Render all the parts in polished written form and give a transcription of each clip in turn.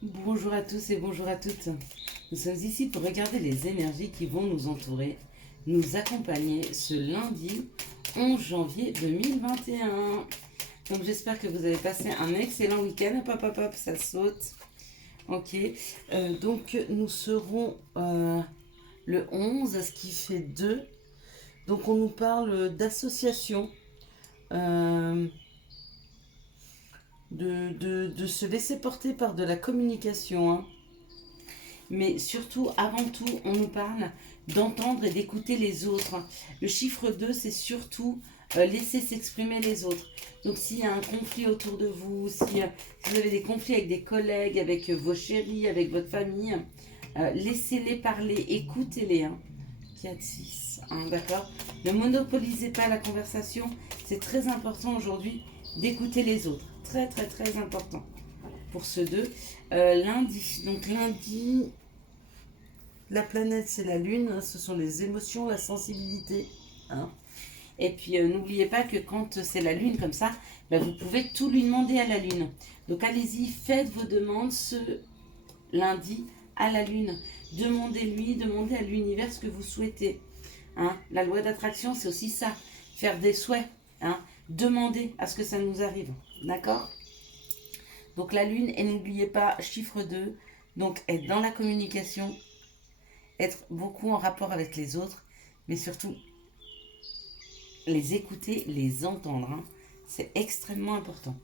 Bonjour à tous et bonjour à toutes. Nous sommes ici pour regarder les énergies qui vont nous entourer, nous accompagner ce lundi 11 janvier 2021. Donc j'espère que vous avez passé un excellent week-end. Hop, hop, hop, hop, ça saute. Ok. Donc nous serons le 11, ce qui fait 2. Donc on nous parle d'association. De se laisser porter par de la communication, hein. Mais surtout, avant tout, on nous parle d'entendre et d'écouter les autres. Le chiffre 2, c'est surtout laisser s'exprimer les autres. Donc s'il y a un conflit autour de vous, si vous avez des conflits avec des collègues, avec vos chéris, avec votre famille, laissez-les parler, écoutez-les, hein. 4, 6, d'accord. Ne monopolisez pas la conversation. C'est très important aujourd'hui d'écouter les autres. Très, très, très important pour ce 2. Lundi, donc lundi, la planète c'est la lune, hein, ce sont les émotions, la sensibilité, hein. Et puis n'oubliez pas que quand c'est la lune comme ça, ben, vous pouvez tout lui demander à la lune. Donc allez-y, faites vos demandes ce lundi à la lune. Demandez-lui, demandez à l'univers ce que vous souhaitez, hein. La loi d'attraction, c'est aussi ça, faire des souhaits, hein. Demandez à ce que ça nous arrive, d'accord. Donc la lune, et n'oubliez pas, chiffre 2, donc être dans la communication, être beaucoup en rapport avec les autres, mais surtout les écouter, les entendre, hein. C'est extrêmement important.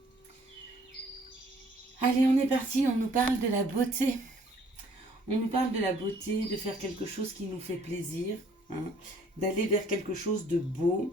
Allez, on est parti, on nous parle de la beauté. On nous parle de la beauté, de faire quelque chose qui nous fait plaisir, hein, d'aller vers quelque chose de beau,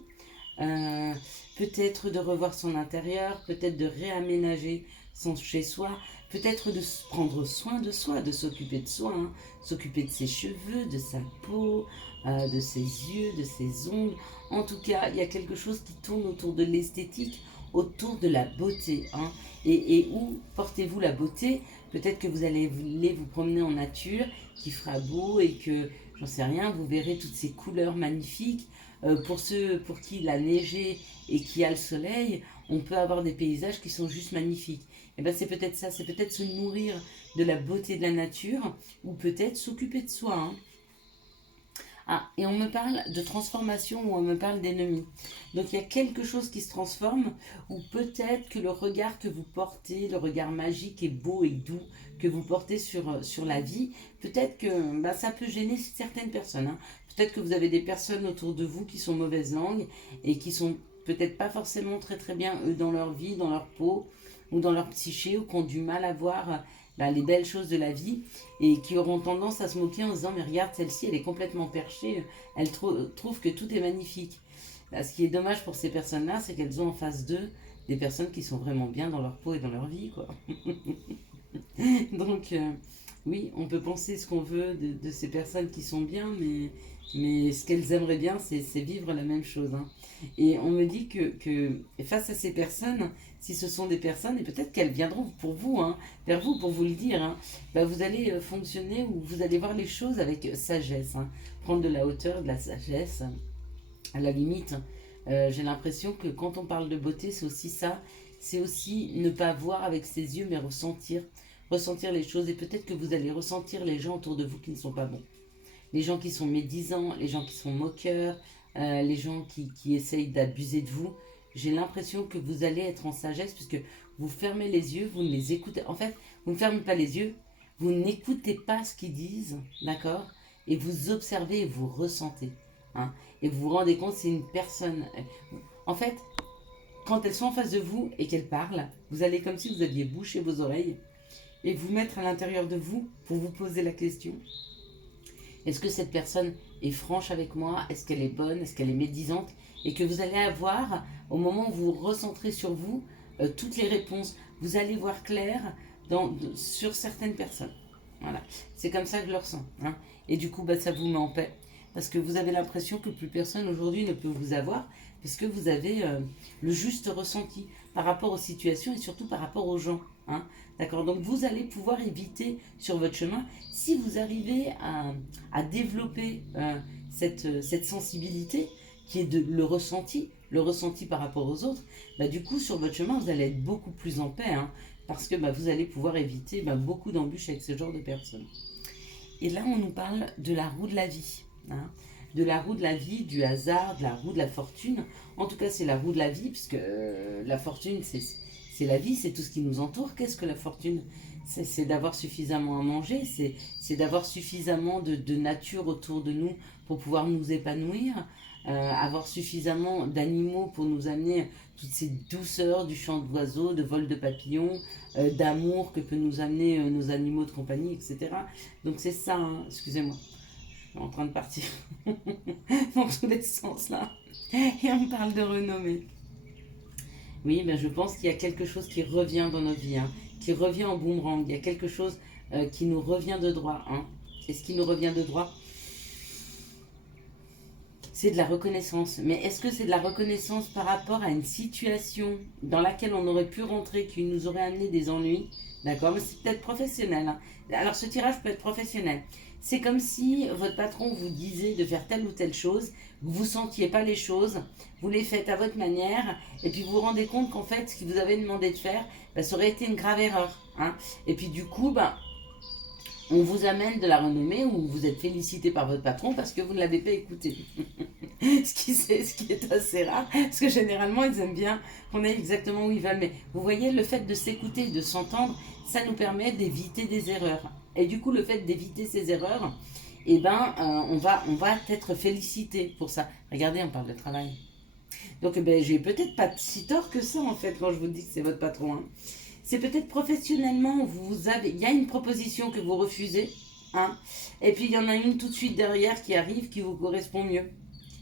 peut-être de revoir son intérieur, peut-être de réaménager son chez-soi, peut-être de prendre soin de soi, de s'occuper de soi, hein, s'occuper de ses cheveux, de sa peau, de ses yeux, de ses ongles. En tout cas, il y a quelque chose qui tourne autour de l'esthétique, autour de la beauté, hein. Et où portez-vous la beauté? Peut-être que vous allez vous promener en nature, qu'il fera beau et que, j'en sais rien, vous verrez toutes ces couleurs magnifiques. Pour ceux pour qui il a neigé et qui a le soleil, on peut avoir des paysages qui sont juste magnifiques. Et ben c'est peut-être ça, c'est peut-être se nourrir de la beauté de la nature ou peut-être s'occuper de soi, hein. Ah, et on me parle de transformation ou on me parle d'ennemi. Donc il y a quelque chose qui se transforme ou peut-être que le regard que vous portez, le regard magique et beau et doux que vous portez sur la vie, peut-être que bah, ça peut gêner certaines personnes, hein. Peut-être que vous avez des personnes autour de vous qui sont mauvaise langue et qui sont peut-être pas forcément très très bien eux dans leur vie, dans leur peau ou dans leur psyché ou qui ont du mal à voir bah, les belles choses de la vie et qui auront tendance à se moquer en se disant mais regarde celle-ci elle est complètement perchée, elle trouve que tout est magnifique. Bah, ce qui est dommage pour ces personnes-là, c'est qu'elles ont en face d'eux des personnes qui sont vraiment bien dans leur peau et dans leur vie, quoi. Donc oui, on peut penser ce qu'on veut de ces personnes qui sont bien, mais ce qu'elles aimeraient bien, c'est vivre la même chose, hein. Et on me dit que face à ces personnes, si ce sont des personnes, et peut-être qu'elles viendront pour vous, hein, vers vous pour vous le dire, hein, bah vous allez fonctionner ou vous allez voir les choses avec sagesse, hein, prendre de la hauteur, de la sagesse, à la limite. J'ai l'impression que quand on parle de beauté, c'est aussi ça, c'est aussi ne pas voir avec ses yeux, mais ressentir les choses. Et peut-être que vous allez ressentir les gens autour de vous qui ne sont pas bons. Les gens qui sont médisants, les gens qui sont moqueurs, les gens qui essayent d'abuser de vous. J'ai l'impression que vous allez être en sagesse puisque vous fermez les yeux, vous ne les écoutez. En fait, vous ne fermez pas les yeux, vous n'écoutez pas ce qu'ils disent, d'accord. Et vous observez et vous ressentez, hein. Et vous vous rendez compte, c'est une personne. En fait, quand elles sont en face de vous et qu'elles parlent, vous allez comme si vous aviez bouché vos oreilles et vous mettre à l'intérieur de vous pour vous poser la question. Est-ce que cette personne est franche avec moi? Est-ce qu'elle est bonne? Est-ce qu'elle est médisante? Et que vous allez avoir, au moment où vous recentrez sur vous, toutes les réponses. Vous allez voir clair sur certaines personnes. Voilà. C'est comme ça que je le ressens, hein. Et du coup, bah, ça vous met en paix. Parce que vous avez l'impression que plus personne aujourd'hui ne peut vous avoir. Parce que vous avez le juste ressenti par rapport aux situations et surtout par rapport aux gens, hein. D'accord. Donc vous allez pouvoir éviter sur votre chemin, si vous arrivez à développer cette sensibilité qui est le ressenti par rapport aux autres, bah, du coup sur votre chemin vous allez être beaucoup plus en paix, hein. parce que vous allez pouvoir éviter beaucoup d'embûches avec ce genre de personnes. Et là, on nous parle de la roue de la vie, hein, de la roue de la vie, du hasard, de la roue de la fortune. En tout cas, c'est la roue de la vie, puisque la fortune, c'est la vie, c'est tout ce qui nous entoure. Qu'est-ce que la fortune? C'est d'avoir suffisamment à manger, c'est d'avoir suffisamment de nature autour de nous pour pouvoir nous épanouir, avoir suffisamment d'animaux pour nous amener toutes ces douceurs du chant d'oiseaux, de vol de papillons, d'amour que peut nous amener nos animaux de compagnie, etc. Donc c'est ça, hein. Excusez-moi, je suis en train de partir dans tous les sens là. Et on parle de renommée. Oui, je pense qu'il y a quelque chose qui revient dans notre vie, hein, qui revient en boomerang. Il y a quelque chose qui nous revient de droit. Hein. Et ce qui nous revient de droit, c'est de la reconnaissance. Mais est-ce que c'est de la reconnaissance par rapport à une situation dans laquelle on aurait pu rentrer, qui nous aurait amené des ennuis? D'accord, mais c'est peut-être professionnel. Hein. Alors ce tirage peut être professionnel. C'est comme si votre patron vous disait de faire telle ou telle chose, vous ne sentiez pas les choses, vous les faites à votre manière, et puis vous vous rendez compte qu'en fait, ce qu'il vous avait demandé de faire, ça aurait été une grave erreur. Hein. Et puis du coup, on vous amène de la renommée ou vous êtes félicité par votre patron parce que vous ne l'avez pas écouté. ce qui est assez rare, parce que généralement, ils aiment bien qu'on aille exactement où ils veulent. Mais vous voyez, le fait de s'écouter, de s'entendre, ça nous permet d'éviter des erreurs. Et du coup, le fait d'éviter ces erreurs, on va être félicité pour ça. Regardez, on parle de travail. Donc, j'ai peut-être pas si tort que ça, en fait, quand je vous dis que c'est votre patron. Hein. C'est peut-être professionnellement, il y a une proposition que vous refusez, hein, et puis il y en a une tout de suite derrière qui arrive, qui vous correspond mieux.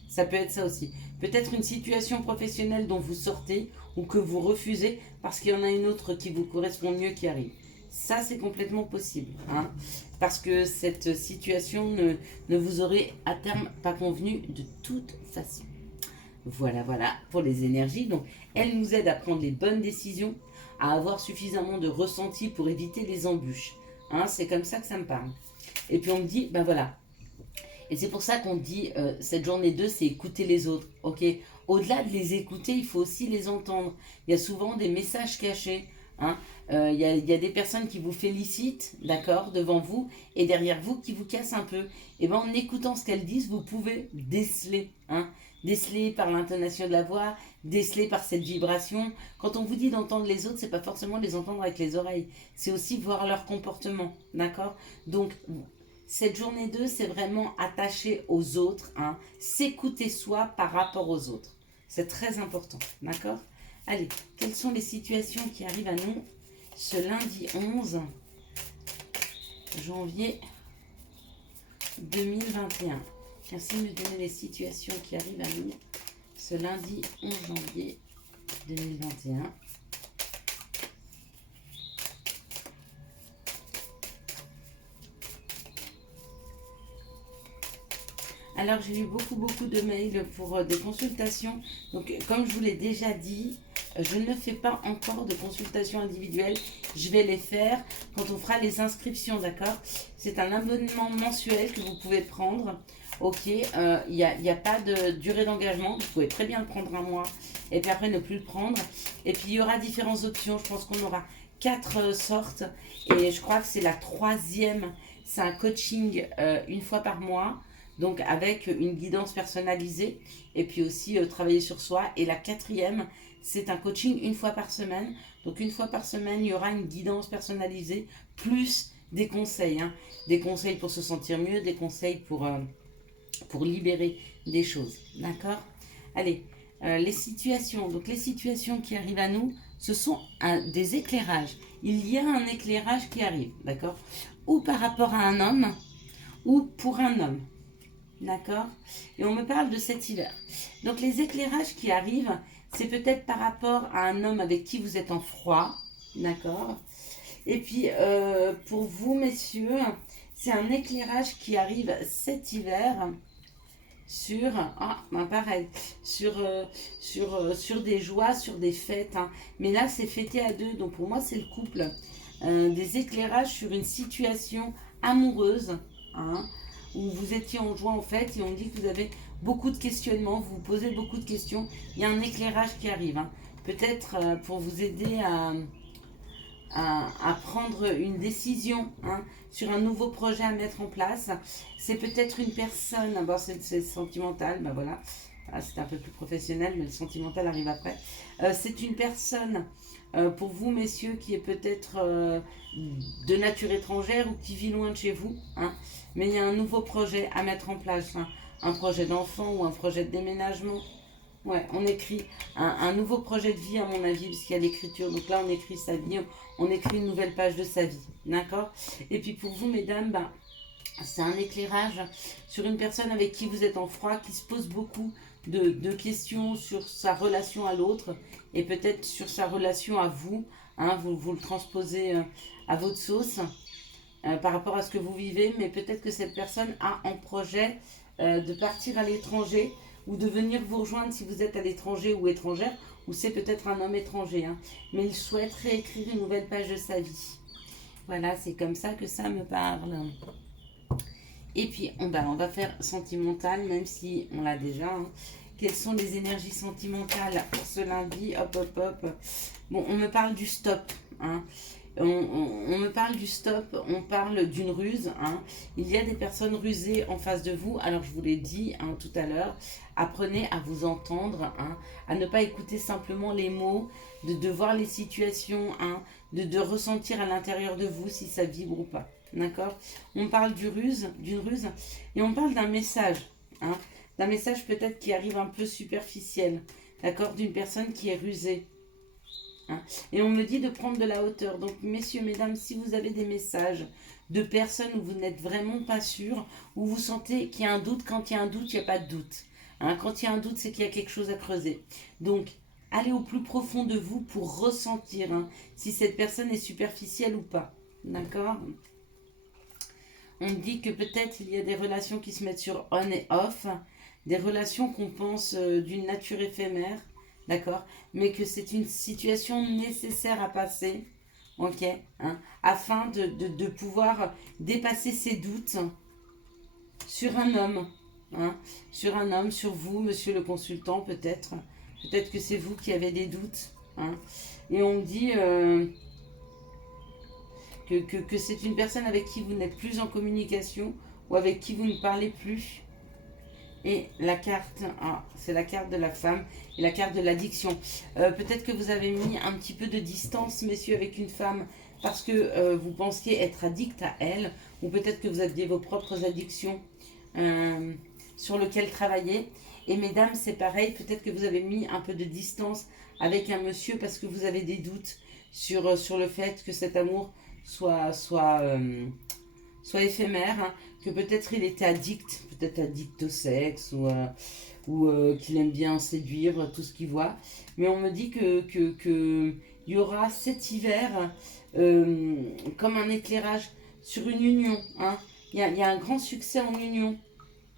Ça peut être ça aussi. Peut-être une situation professionnelle dont vous sortez ou que vous refusez parce qu'il y en a une autre qui vous correspond mieux qui arrive. Ça, c'est complètement possible. Hein, parce que cette situation ne vous aurait à terme pas convenu de toute façon. Voilà pour les énergies. Donc, elles nous aident à prendre les bonnes décisions, à avoir suffisamment de ressenti pour éviter les embûches. Hein, c'est comme ça que ça me parle. Et puis on me dit, voilà. Et c'est pour ça qu'on dit, cette journée 2, c'est écouter les autres. Ok. Au-delà de les écouter, il faut aussi les entendre. Il y a souvent des messages cachés. Hein. Il y a des personnes qui vous félicitent, d'accord, devant vous, et derrière vous, qui vous cassent un peu. Et en écoutant ce qu'elles disent, vous pouvez déceler. Hein. Déceler par l'intonation de la voix, déceler par cette vibration. Quand on vous dit d'entendre les autres, c'est pas forcément les entendre avec les oreilles. C'est aussi voir leur comportement, d'accord? Donc, cette journée 2, c'est vraiment attaché aux autres, hein, s'écouter soi par rapport aux autres. C'est très important, d'accord? Allez, quelles sont les situations qui arrivent à nous ce lundi 11 janvier 2021? Merci de me donner les situations qui arrivent à nous ce lundi 11 janvier 2021. Alors, j'ai eu beaucoup de mails pour des consultations. Donc, comme je vous l'ai déjà dit, je ne fais pas encore de consultations individuelles. Je vais les faire quand on fera les inscriptions, d'accord? C'est un abonnement mensuel que vous pouvez prendre. Ok, il n'y a pas de durée d'engagement. Vous pouvez très bien le prendre un mois et puis après ne plus le prendre. Et puis, il y aura différentes options. Je pense qu'on aura 4 sortes. Et je crois que c'est la 3e. C'est un coaching une fois par mois. Donc avec une guidance personnalisée et puis aussi travailler sur soi. Et la 4e, c'est un coaching une fois par semaine. Donc une fois par semaine, il y aura une guidance personnalisée plus des conseils. Hein. Des conseils pour se sentir mieux, des conseils pour libérer des choses. D'accord? Allez, les situations. Donc les situations qui arrivent à nous, ce sont des éclairages. Il y a un éclairage qui arrive. D'accord? Ou par rapport à un homme ou pour un homme. D'accord? Et on me parle de cet hiver. Donc les éclairages qui arrivent, c'est peut-être par rapport à un homme avec qui vous êtes en froid. D'accord? Et puis pour vous, messieurs, c'est un éclairage qui arrive cet hiver sur, sur des joies, sur des fêtes. Hein. Mais là, c'est fêté à 2. Donc pour moi, c'est le couple. Des éclairages sur une situation amoureuse. Hein, où vous étiez en joie en fait et on dit que vous avez beaucoup de questionnements, vous vous posez beaucoup de questions, il y a un éclairage qui arrive, hein. Peut-être pour vous aider à prendre une décision, hein, sur un nouveau projet à mettre en place. C'est peut-être une personne, bon, c'est sentimental, ben voilà, ah, c'est un peu plus professionnel, mais le sentimental arrive après. C'est une personne, pour vous, messieurs, qui est peut-être de nature étrangère ou qui vit loin de chez vous, hein, mais il y a un nouveau projet à mettre en place, hein, un projet d'enfant ou un projet de déménagement. Ouais, on écrit un nouveau projet de vie, à mon avis, parce qu'il y a l'écriture. Donc là, on écrit sa vie, on écrit une nouvelle page de sa vie. D'accord? Et puis pour vous, mesdames, bah, c'est un éclairage sur une personne avec qui vous êtes en froid, qui se pose beaucoup de questions sur sa relation à l'autre et peut-être sur sa relation à vous. Hein, vous le transposez à votre sauce par rapport à ce que vous vivez, mais peut-être que cette personne a en projet de partir à l'étranger ou de venir vous rejoindre si vous êtes à l'étranger ou étrangère, ou c'est peut-être un homme étranger, hein, mais il souhaite réécrire une nouvelle page de sa vie. Voilà, c'est comme ça que ça me parle. Et puis, on va faire sentimental, même si on l'a déjà. Hein. Quelles sont les énergies sentimentales pour ce lundi? Hop, hop, hop. Bon, on me parle du stop. Hein. On me parle du stop, on parle d'une ruse. Hein. Il y a des personnes rusées en face de vous. Alors, je vous l'ai dit, hein, tout à l'heure, apprenez à vous entendre, hein, à ne pas écouter simplement les mots, de voir les situations, hein, de ressentir à l'intérieur de vous si ça vibre ou pas. D'accord? On parle d'une ruse, et on parle d'un message, hein, d'un message peut-être qui arrive un peu superficiel, d'accord, d'une personne qui est rusée. Hein. Et on me dit de prendre de la hauteur. Donc, messieurs, mesdames, si vous avez des messages de personnes où vous n'êtes vraiment pas sûr, où vous sentez qu'il y a un doute, quand il y a un doute, il n'y a pas de doute. Hein. Quand il y a un doute, c'est qu'il y a quelque chose à creuser. Donc, allez au plus profond de vous pour ressentir, hein, si cette personne est superficielle ou pas. D'accord? On dit que peut-être il y a des relations qui se mettent sur on et off, des relations qu'on pense d'une nature éphémère, d'accord, mais que c'est une situation nécessaire à passer, ok, hein, afin de pouvoir dépasser ses doutes sur un homme, hein, sur un homme, sur vous, monsieur le consultant, peut-être. Peut-être que c'est vous qui avez des doutes. Hein, et on dit que c'est une personne avec qui vous n'êtes plus en communication ou avec qui vous ne parlez plus. Et la carte, ah, c'est la carte de la femme et la carte de l'addiction. Peut-être que vous avez mis un petit peu de distance, messieurs, avec une femme parce que vous pensiez être addict à elle, ou peut-être que vous aviez vos propres addictions sur lesquelles travailler. Et mesdames, c'est pareil, peut-être que vous avez mis un peu de distance avec un monsieur parce que vous avez des doutes sur le fait que cet amour soit éphémère, hein, que peut-être il était addict, peut-être addict au sexe, ou qu'il aime bien séduire tout ce qu'il voit. Mais on me dit que y aura cet hiver comme un éclairage sur une union. Hein. Il y a un grand succès en union.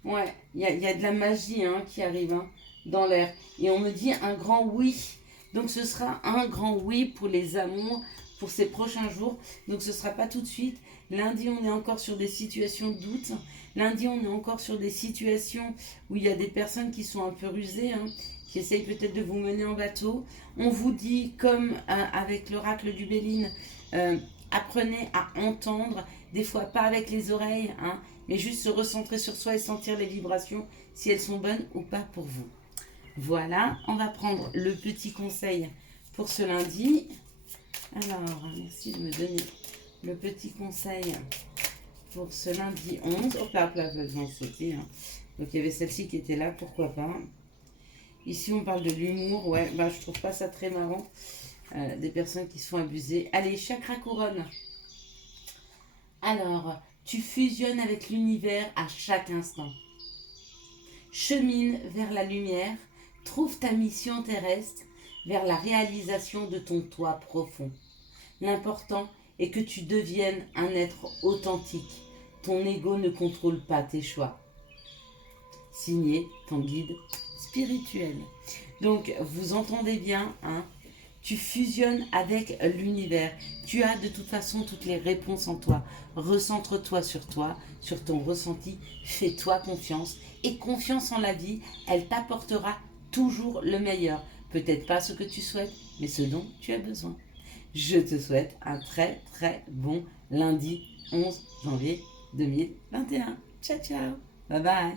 Ouais, il y a de la magie, hein, qui arrive, hein, dans l'air. Et on me dit un grand oui. Donc ce sera un grand oui pour les amours, pour ces prochains jours. Donc ce ne sera pas tout de suite. Lundi, on est encore sur des situations de doute. Lundi, on est encore sur des situations où il y a des personnes qui sont un peu rusées, hein, qui essayent peut-être de vous mener en bateau. On vous dit, comme avec l'oracle du Béline, apprenez à entendre, des fois pas avec les oreilles, hein, mais juste se recentrer sur soi et sentir les vibrations, si elles sont bonnes ou pas pour vous. Voilà, on va prendre le petit conseil pour ce lundi. Alors, merci de me donner le petit conseil pour ce lundi 11. Hop là, je vais en sauter. Hein. Donc, il y avait celle-ci qui était là, pourquoi pas. Ici, on parle de l'humour. Ouais, bah, je trouve pas ça très marrant. Des personnes qui se font abuser. Allez, chakra couronne. Alors, tu fusionnes avec l'univers à chaque instant. Chemine vers la lumière. Trouve ta mission terrestre vers la réalisation de ton toi profond. L'important est que tu deviennes un être authentique. Ton ego ne contrôle pas tes choix. Signé ton guide spirituel. Donc, vous entendez bien, hein, tu fusionnes avec l'univers. Tu as de toute façon toutes les réponses en toi. Recentre-toi, sur ton ressenti. Fais-toi confiance. Et confiance en la vie, elle t'apportera toujours le meilleur. Peut-être pas ce que tu souhaites, mais ce dont tu as besoin. Je te souhaite un très très bon lundi 11 janvier 2021. Ciao ciao, bye bye.